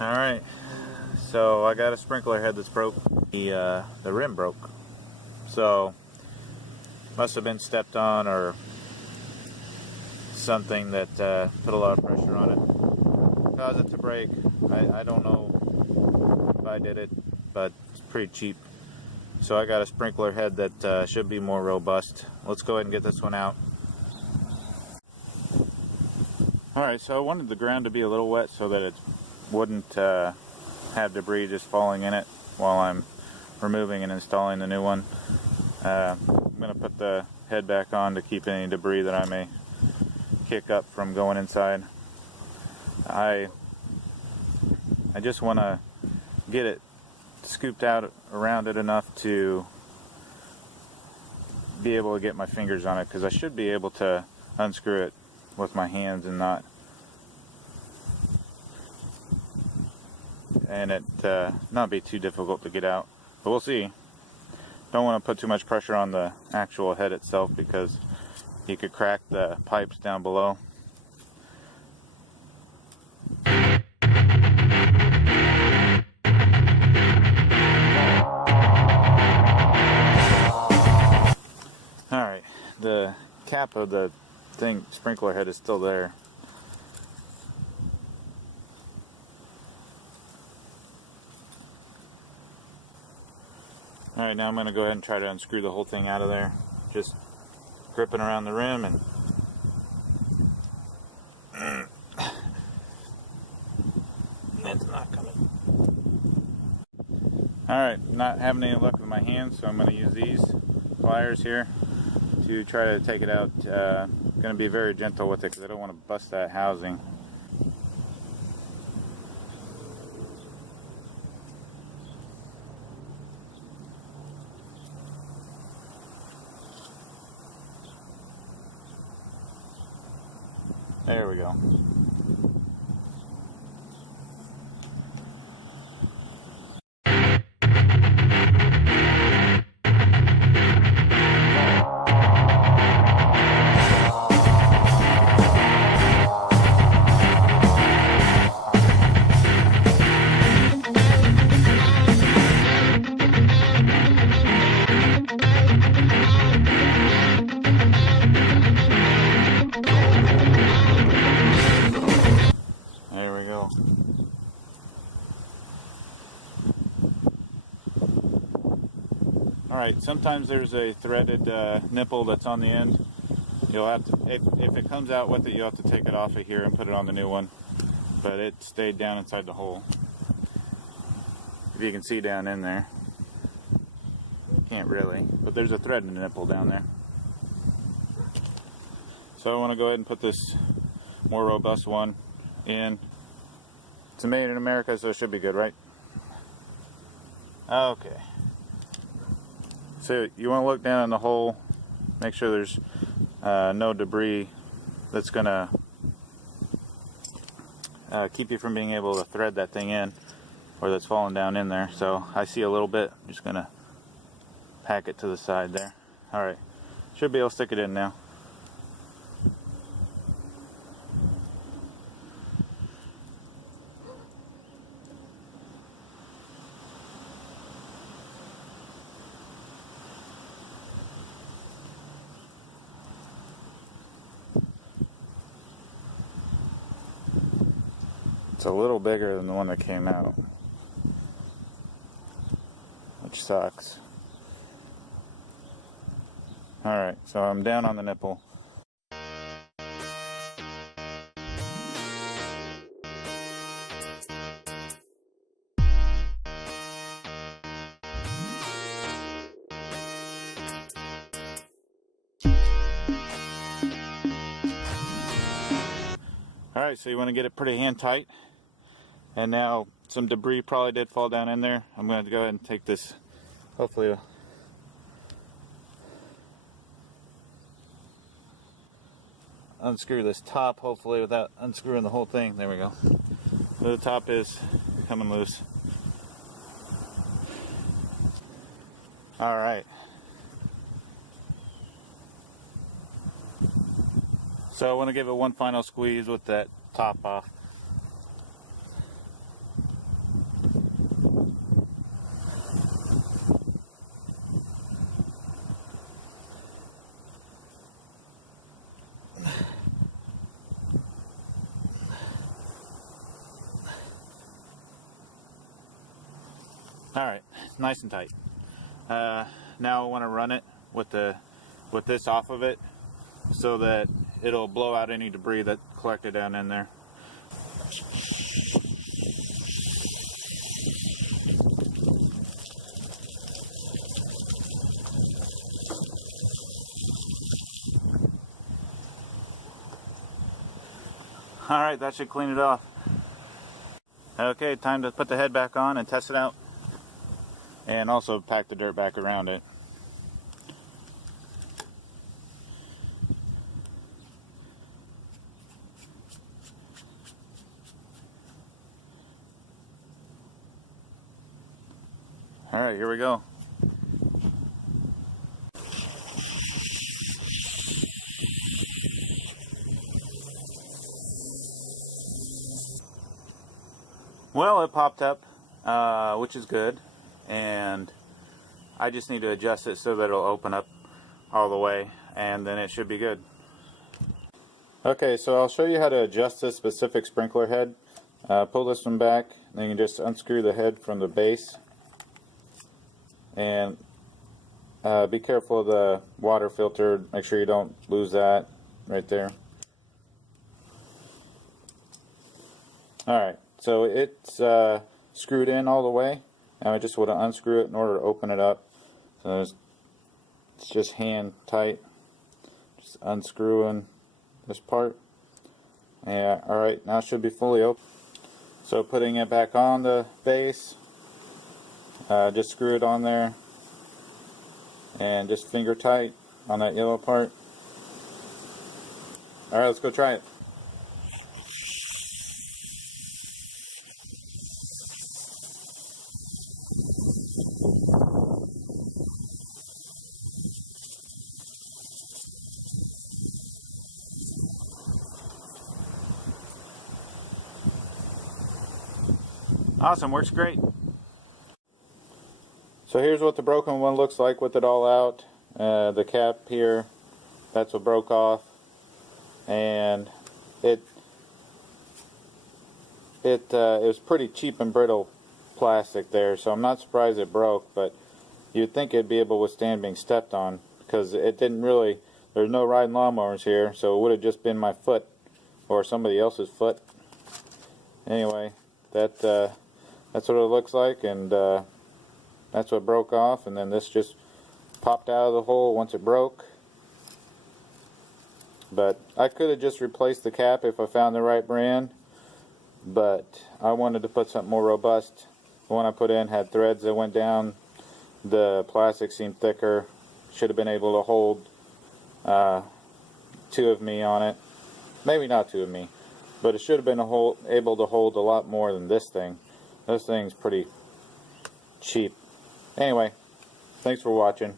Alright, so I got a sprinkler head that's broke. The rim broke. So, must have been stepped on or something that put a lot of pressure on it. Caused it to break. I don't know if I did it, but it's pretty cheap. So I got a sprinkler head that should be more robust. Let's go ahead and get this one out. Alright, so I wanted the ground to be a little wet so that it wouldn't have debris just falling in it while I'm removing and installing the new one. I'm going to put the head back on to keep any debris that I may kick up from going inside. I just want to get it scooped out around it enough to be able to get my fingers on it, because I should be able to unscrew it with my hands and not be too difficult to get out, but we'll see. Don't want to put too much pressure on the actual head itself because you could crack the pipes down below. Alright, the cap of the sprinkler head is still there. Alright, now I'm going to go ahead and try to unscrew the whole thing out of there. Just gripping around the rim and it's not coming. Alright, not having any luck with my hands, so I'm going to use these pliers here to try to take it out. I'm going to be very gentle with it because I don't want to bust that housing. There we go. Alright, sometimes there's a threaded nipple that's on the end. You'll have to, if it comes out with it, you'll have to take it off of here and put it on the new one. But it stayed down inside the hole. If you can see down in there. Can't really, but there's a threaded nipple down there. So I want to go ahead and put this more robust one in. It's made in America, so it should be good, right? Okay. So you want to look down in the hole, make sure there's no debris that's going to keep you from being able to thread that thing in, or that's falling down in there. So I see a little bit. I'm just going to pack it to the side there. Alright, should be able to stick it in now. It's a little bigger than the one that came out, which sucks. Alright, so I'm down on the nipple. Alright, so you want to get it pretty hand tight. And now some debris probably did fall down in there. I'm going to go ahead and take this, hopefully unscrew this top, hopefully without unscrewing the whole thing. There we go. So the top is coming loose. Alright. So I want to give it one final squeeze with that top off. Alright, nice and tight. Now I want to run it with this off of it so that it'll blow out any debris that collected down in there. Alright, that should clean it off. Okay, time to put the head back on and test it out. And also pack the dirt back around it. Alright, here we go. Well, it popped up, which is good, and I just need to adjust it so that it'll open up all the way, and then it should be good. Okay, so I'll show you how to adjust this specific sprinkler head. Pull this one back, then you can just unscrew the head from the base, and be careful of the water filter. Make sure you don't lose that right there. Alright, so it's screwed in all the way. Now I just want to unscrew it in order to open it up. So it's just hand tight. Just unscrewing this part. Yeah, alright, now it should be fully open. So putting it back on the base, just screw it on there and just finger tight on that yellow part. Alright, let's go try it. Awesome, works great. So here's what the broken one looks like with it all out. The cap here, that's what broke off, and it was pretty cheap and brittle plastic there, so I'm not surprised it broke, but you'd think it'd be able to withstand being stepped on, because it didn't really, there's no riding lawnmowers here, so it would have just been my foot or somebody else's foot. Anyway, that's what it looks like, and that's what broke off, and then this just popped out of the hole once it broke. But I could have just replaced the cap if I found the right brand, but I wanted to put something more robust. The one I put in had threads that went down. The plastic seemed thicker. Should have been able to hold two of me on it. Maybe not two of me, but it should have been able to hold a lot more than this thing. This thing's pretty cheap. Anyway, thanks for watching.